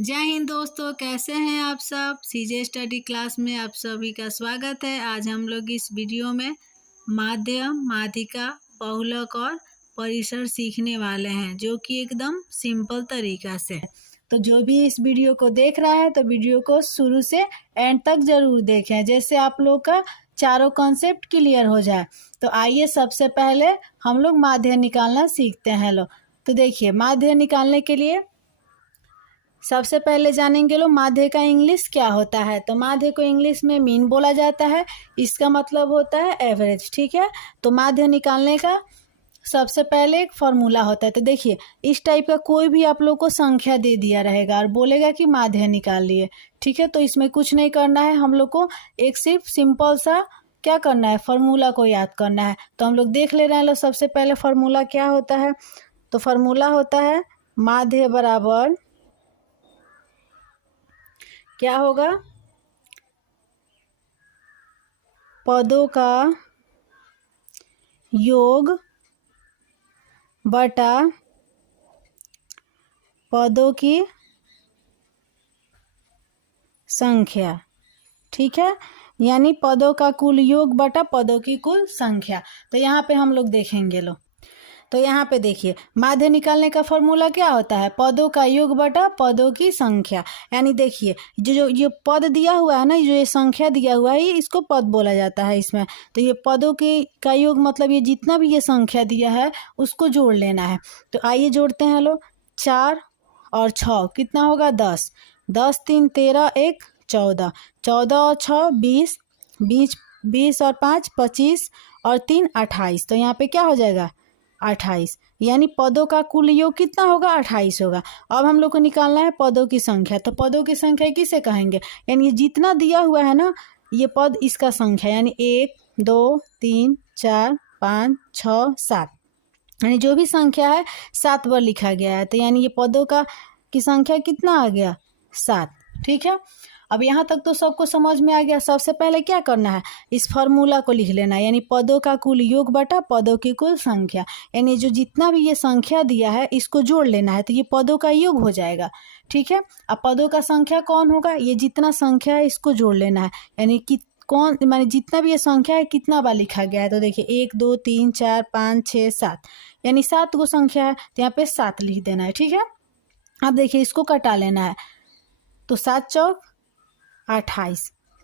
जय हिंद दोस्तों, कैसे हैं आप सब। सीजे स्टडी क्लास में आप सभी का स्वागत है। आज हम लोग इस वीडियो में माध्यम, माध्यिका, बहुलक और परिसर सीखने वाले हैं, जो कि एकदम सिंपल तरीका से। तो जो भी इस वीडियो को देख रहा है तो वीडियो को शुरू से एंड तक जरूर देखें, जैसे आप लोग का चारों कॉन्सेप्ट क्लियर हो जाए। तो आइए सबसे पहले हम लोग माध्य निकालना सीखते हैं। लो तो देखिए, माध्य निकालने के लिए सबसे पहले जानेंगे लोग माध्य का इंग्लिश क्या होता है। तो माध्य को इंग्लिश में मीन बोला जाता है, इसका मतलब होता है एवरेज। ठीक है, तो माध्य निकालने का सबसे पहले एक फॉर्मूला होता है। तो देखिए, इस टाइप का कोई भी आप लोग को संख्या दे दिया रहेगा और बोलेगा कि माध्य निकाल लिए। ठीक है, तो इसमें कुछ नहीं करना है, हम लोग को एक सिर्फ सिंपल सा क्या करना है, फॉर्मूला को याद करना है। तो हम लोग देख ले रहे हैं लोग, सबसे पहले फॉर्मूला क्या होता है। तो फॉर्मूला होता है माध्य बराबर क्या होगा, पदों का योग बटा पदों की संख्या। ठीक है, यानी पदों का कुल योग बटा पदों की कुल संख्या। तो यहाँ पे हम लोग देखेंगे लो, तो यहाँ पे देखिए, माध्य निकालने का फॉर्मूला क्या होता है, पदों का योग बटा पदों की संख्या। यानी देखिए, जो ये पद दिया हुआ है ना, जो ये संख्या दिया हुआ है, इसको पद बोला जाता है इसमें। तो ये पदों की का योग मतलब ये जितना भी ये संख्या दिया है उसको जोड़ लेना है। तो आइए जोड़ते हैं लोग, 4 और 6 कितना होगा, 10। 10 3 13 1 14, 14 और 6 20, 20 और 5 25 और 3 28। तो यहाँ पे क्या हो जाएगा, 28। यानी पदों का कुल योग कितना होगा, 28 होगा। अब हम लोग को निकालना है पदों की संख्या। तो पदों की संख्या किसे कहेंगे, यानी जितना दिया हुआ है ना ये पद, इसका संख्या, यानी 1 2 3 4 5 6 7, यानी जो भी संख्या है 7 बार लिखा गया है। तो यानी ये पदों का की संख्या कितना आ गया, 7। ठीक है, अब यहाँ तक तो सबको समझ में आ गया। सबसे पहले क्या करना है, इस फार्मूला को लिख लेना है, यानी पदों का कुल योग बटा पदों की कुल संख्या। यानी जो जितना भी ये संख्या दिया है इसको जोड़ लेना है, तो ये पदों का योग हो जाएगा। ठीक है, अब पदों का संख्या कौन होगा, ये जितना संख्या है इसको जोड़ लेना है, यानी कि कौन माने जितना भी ये संख्या है कितना बार लिखा गया है। तो देखिए 1 2 3 4 5 6 7, यानी 7 गो संख्या है, तो यहाँ पे 7 लिख देना है। ठीक है, अब देखिए इसको कटा लेना है। तो 7 चौक 28,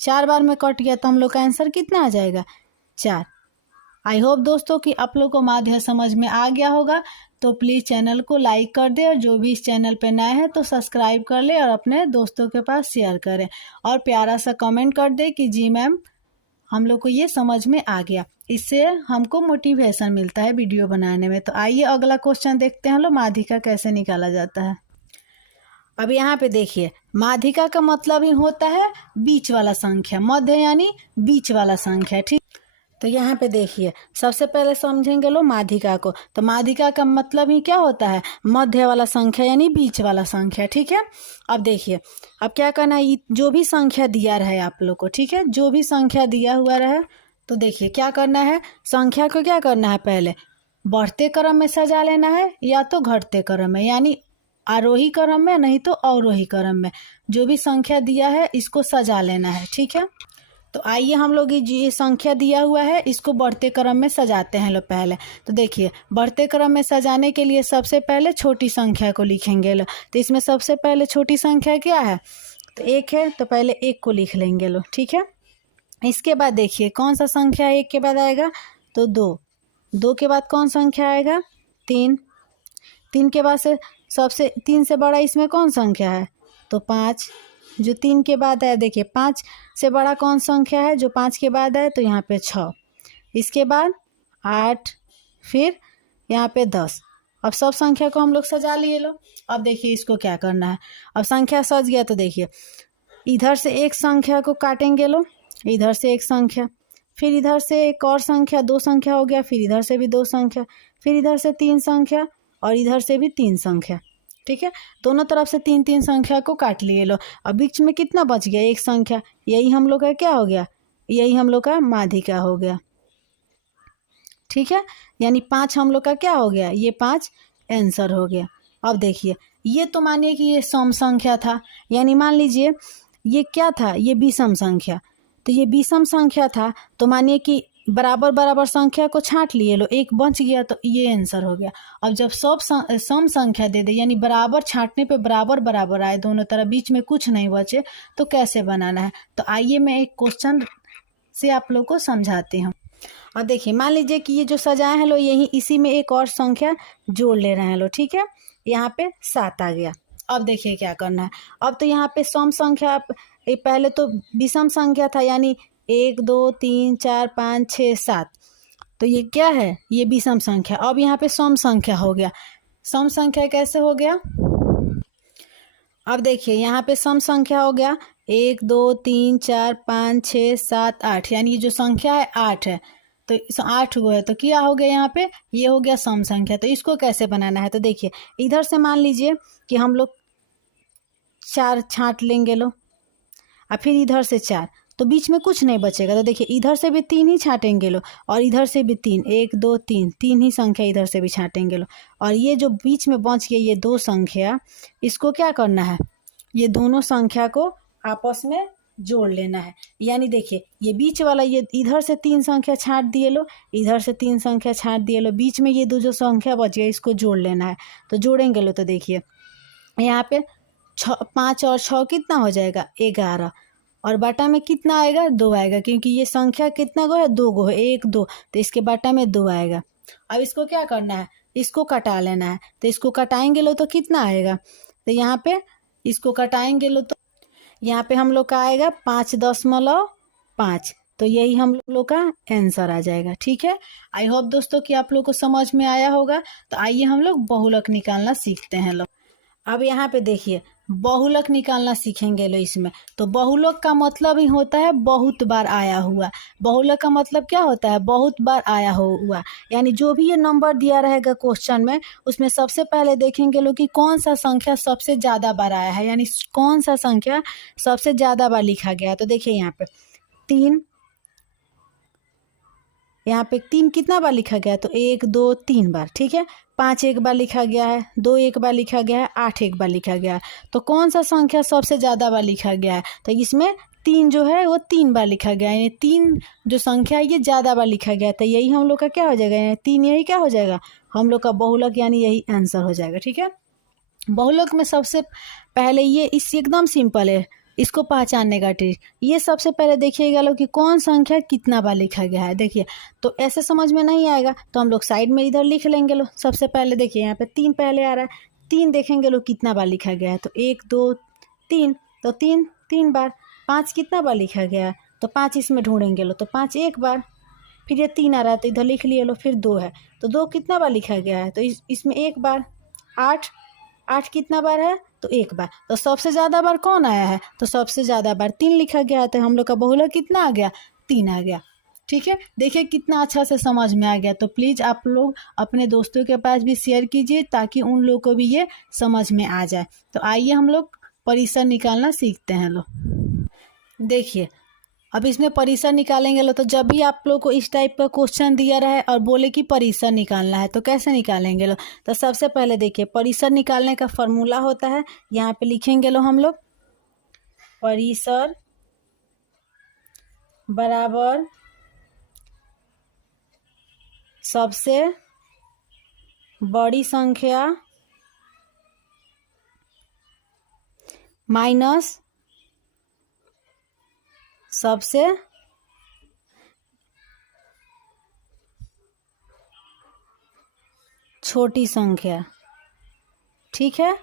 4 बार में कट गया, तो हम लोग का आंसर कितना आ जाएगा, 4। आई होप दोस्तों कि आप लोग को माध्य समझ में आ गया होगा। तो प्लीज़ चैनल को लाइक कर दे, और जो भी इस चैनल पे नए हैं तो सब्सक्राइब कर ले और अपने दोस्तों के पास शेयर करें, और प्यारा सा कमेंट कर दे कि जी मैम हम लोग को ये समझ में आ गया। इससे हमको मोटिवेशन मिलता है वीडियो बनाने में। तो आइए अगला क्वेश्चन देखते हैं लोग, माध्यिका कैसे निकाला जाता है। अब यहाँ पे देखिए, माध्यिका का मतलब ही होता है बीच वाला संख्या, मध्य यानी बीच वाला संख्या। ठीक, तो यहाँ पे देखिए सबसे पहले समझेंगे लो माध्यिका को। तो माध्यिका का मतलब ही क्या होता है, मध्य वाला संख्या यानी बीच वाला संख्या। ठीक है, अब देखिए, अब क्या करना है, जो भी संख्या दिया रहे आप लोग को, ठीक है, जो भी संख्या दिया हुआ रहे, तो देखिए क्या करना है, संख्या को क्या करना है, पहले बढ़ते क्रम में सजा लेना है या तो घटते क्रम में, यानी आरोही क्रम में, नहीं तो अवरोही क्रम में। जो भी संख्या दिया है इसको सजा लेना है। ठीक है, तो आइए हम लोग ये संख्या दिया हुआ है इसको बढ़ते क्रम में सजाते हैं लोग पहले। तो देखिए, बढ़ते क्रम में सजाने के लिए सबसे पहले छोटी संख्या को लिखेंगे लोग। तो इसमें सबसे पहले छोटी संख्या क्या है, तो 1 है, तो पहले 1 को लिख लेंगे लोग। ठीक है, इसके बाद देखिए कौन सा संख्या 1 के बाद आएगा, तो 2। 2 के बाद कौन संख्या आएगा, 3। 3 के बाद से सबसे 3 से बड़ा इसमें कौन संख्या है, तो 5। जो 3 के बाद है, देखिए 5 से बड़ा कौन संख्या है जो 5 के बाद है, तो यहाँ पे 6। इसके बाद 8, फिर यहाँ पे 10। अब सब संख्या को हम लोग सजा लिए लो। अब देखिए इसको क्या करना है, अब संख्या सज गया, तो देखिए इधर से एक संख्या को काटेंगे लो, इधर से एक संख्या, फिर इधर से एक और संख्या, 2 संख्या हो गया, फिर इधर से भी 2 संख्या, फिर इधर से 3 संख्या, और इधर से भी 3 संख्या। ठीक है, दोनों तरफ से 3 संख्या को काट लिए लो। अब बीच में कितना बच गया, एक संख्या, यही हम लोग का क्या हो गया, यही हम लोग का माध्यिका हो गया। ठीक है, यानी 5 हम लोग का क्या हो गया, ये 5 आंसर हो गया। अब देखिए ये तो मानिए कि ये सम संख्या था, यानी मान लीजिए ये क्या था, ये विषम संख्या। तो ये विषम संख्या था तो मानिए कि बराबर बराबर संख्या को छांट लिए लो, एक बच गया तो ये आंसर हो गया। अब जब सब सम संख्या दे दे, यानी बराबर छांटने पे बराबर बराबर आए दोनों तरफ, बीच में कुछ नहीं बचे, तो कैसे बनाना है। तो आइए मैं एक क्वेश्चन से आप लोग को समझाती हूँ। और देखिए मान लीजिए कि ये जो सजाए हैं लो, यही इसी में एक और संख्या जोड़ ले रहे हैं लो, ठीक है। यहाँ पे 7 आ गया। अब देखिए क्या करना है। अब तो यहाँ पे सम संख्या, पहले तो विषम संख्या था, यानी 1 2 3 4 5 6 7, तो ये क्या है, ये विषम संख्या। अब यहाँ पे सम संख्या हो गया। सम संख्या कैसे हो गया, अब देखिए यहाँ पे सम संख्या हो गया 1 2 3 4 5 6 7 8, यानी ये जो संख्या है 8 है, तो 8 गो है, तो क्या हो गया यहाँ पे, ये हो गया सम संख्या। तो इसको कैसे बनाना है, तो देखिए इधर से मान लीजिए कि हम लोग 4 छांट लेंगे लो, और फिर इधर से 4, तो बीच में कुछ नहीं बचेगा। तो देखिए इधर से भी 3 ही छाटेंगे लो, और इधर से भी 3, 1 2 3, 3 ही संख्या इधर से भी छाटेंगे लो। और ये जो बीच में बच गया ये 2 संख्या, इसको क्या करना है, ये दोनों संख्या को आपस में जोड़ लेना है। यानी देखिए ये बीच वाला, ये इधर से 3 संख्या छाट दिए लो, इधर से 3 संख्या छाट दिए लो, बीच में ये दो जो संख्या बच गया इसको जोड़ लेना है। तो जोड़ेंगे लो, तो देखिए यहाँ पे 5 और 6 कितना हो जाएगा, 11, और बाटा में कितना आएगा, 2 आएगा, क्योंकि ये संख्या कितना गो है, 2 गो है, 1 2, तो इसके बाटा में 2 आएगा। अब इसको क्या करना है, इसको कटा लेना है। तो इसको कटाएंगे लो तो कितना आएगा, तो यहाँ पे इसको कटाएंगे लो तो यहाँ पे हम लोग का आएगा 5.5, तो यही हम लोग का आंसर आ जाएगा। ठीक है, आई होप दोस्तों कि आप लोग को समझ में आया होगा। तो आइए हम लोग बहुलक निकालना सीखते हैं लोग। अब यहाँ पे देखिए बहुलक निकालना सीखेंगे लो इसमें। तो बहुलक का मतलब ही होता है बहुत बार आया हुआ। बहुलक का मतलब क्या होता है, बहुत बार आया हुआ, यानी जो भी ये नंबर दिया रहेगा क्वेश्चन में, उसमें सबसे पहले देखेंगे लोग कि कौन सा संख्या सबसे ज़्यादा बार आया है, यानी कौन सा संख्या सबसे ज़्यादा बार लिखा गया है। तो देखिए यहाँ पे 3, यहाँ पे 3 कितना बार लिखा गया है, तो 1 2 3 बार। ठीक है, 5 एक बार लिखा गया है, 2 एक बार लिखा गया है, 8 एक बार लिखा गया है। तो कौन सा संख्या सबसे ज़्यादा बार लिखा गया है, तो इसमें 3 जो है वो 3 बार लिखा गया है, यानी 3 जो संख्या है ये ज़्यादा बार लिखा गया है। तो यही हम लोग का क्या हो जाएगा, यानी 3 यही क्या हो जाएगा हम लोग का बहुलक, यानी यही आंसर हो जाएगा। ठीक है, बहुलक में सबसे पहले ये इस एकदम सिंपल है, इसको पहचानने का ट्रिक, ये सबसे पहले देखिएगा लोग कि कौन संख्या कितना बार लिखा गया है। देखिए तो ऐसे समझ में नहीं आएगा तो हम लोग साइड में इधर लिख लेंगे लो। सबसे पहले देखिए यहाँ पे 3 पहले आ रहा है, 3 देखेंगे लोग कितना बार लिखा गया है, तो 1 2 3, तो 3 बार। 5 कितना बार लिखा गया है, तो 5 इसमें ढूंढेंगे लो, तो 5 एक बार। फिर ये 3 आ रहा है तो इधर लिख लिए लो, फिर 2 है तो 2 कितना बार लिखा गया है, तो इसमें एक बार। 8 कितना बार है, तो एक बार। तो सबसे ज़्यादा बार कौन आया है, तो सबसे ज़्यादा बार 3 लिखा गया है, तो हम लोग का बहुलक कितना आ गया, 3 आ गया। ठीक है, देखिए कितना अच्छा से समझ में आ गया। तो प्लीज़ आप लोग अपने दोस्तों के पास भी शेयर कीजिए ताकि उन लोग को भी ये समझ में आ जाए। तो आइए हम लोग परिसर निकालना सीखते हैं लोग। देखिए अब इसमें परिसर निकालेंगे लो, तो जब भी आप लोग को इस टाइप का क्वेश्चन दिया रहे और बोले कि परिसर निकालना है तो कैसे निकालेंगे लो, तो सबसे पहले देखिए परिसर निकालने का फॉर्मूला होता है, यहाँ पे लिखेंगे लो हम लोग, परिसर बराबर सबसे बड़ी संख्या माइनस सबसे छोटी संख्या। ठीक है,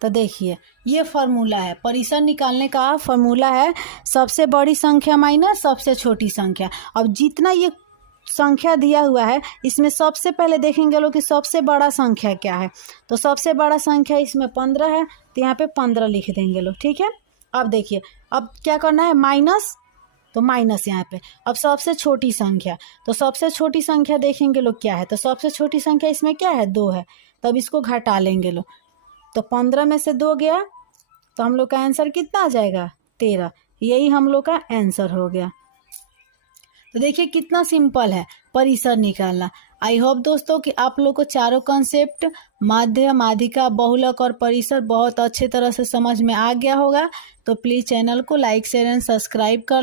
तो देखिए ये फॉर्मूला है, परिसर निकालने का फॉर्मूला है सबसे बड़ी संख्या माइनस सबसे छोटी संख्या। अब जितना ये संख्या दिया हुआ है इसमें सबसे पहले देखेंगे लोग कि सबसे बड़ा संख्या क्या है, तो सबसे बड़ा संख्या इसमें 15 है, तो यहाँ पे 15 लिख देंगे लोग। ठीक है, अब देखिए अब क्या करना है, माइनस, तो माइनस यहाँ पे। अब सबसे छोटी संख्या, तो सबसे छोटी संख्या देखेंगे लोग क्या है, तो सबसे छोटी संख्या इसमें क्या है, 2 है, तब इसको घटा लेंगे लोग। तो 15 में से 2 गया तो हम लोग का आंसर कितना आ जाएगा, 13। यही हम लोग का आंसर हो गया। तो देखिए कितना सिंपल है परिसर निकालना। आई होप दोस्तों कि आप लोग को चारों कॉन्सेप्ट माध्य, माध्यिका, बहुलक और परिसर बहुत अच्छे तरह से समझ में आ गया होगा। तो प्लीज़ चैनल को लाइक, शेयर एंड सब्सक्राइब कर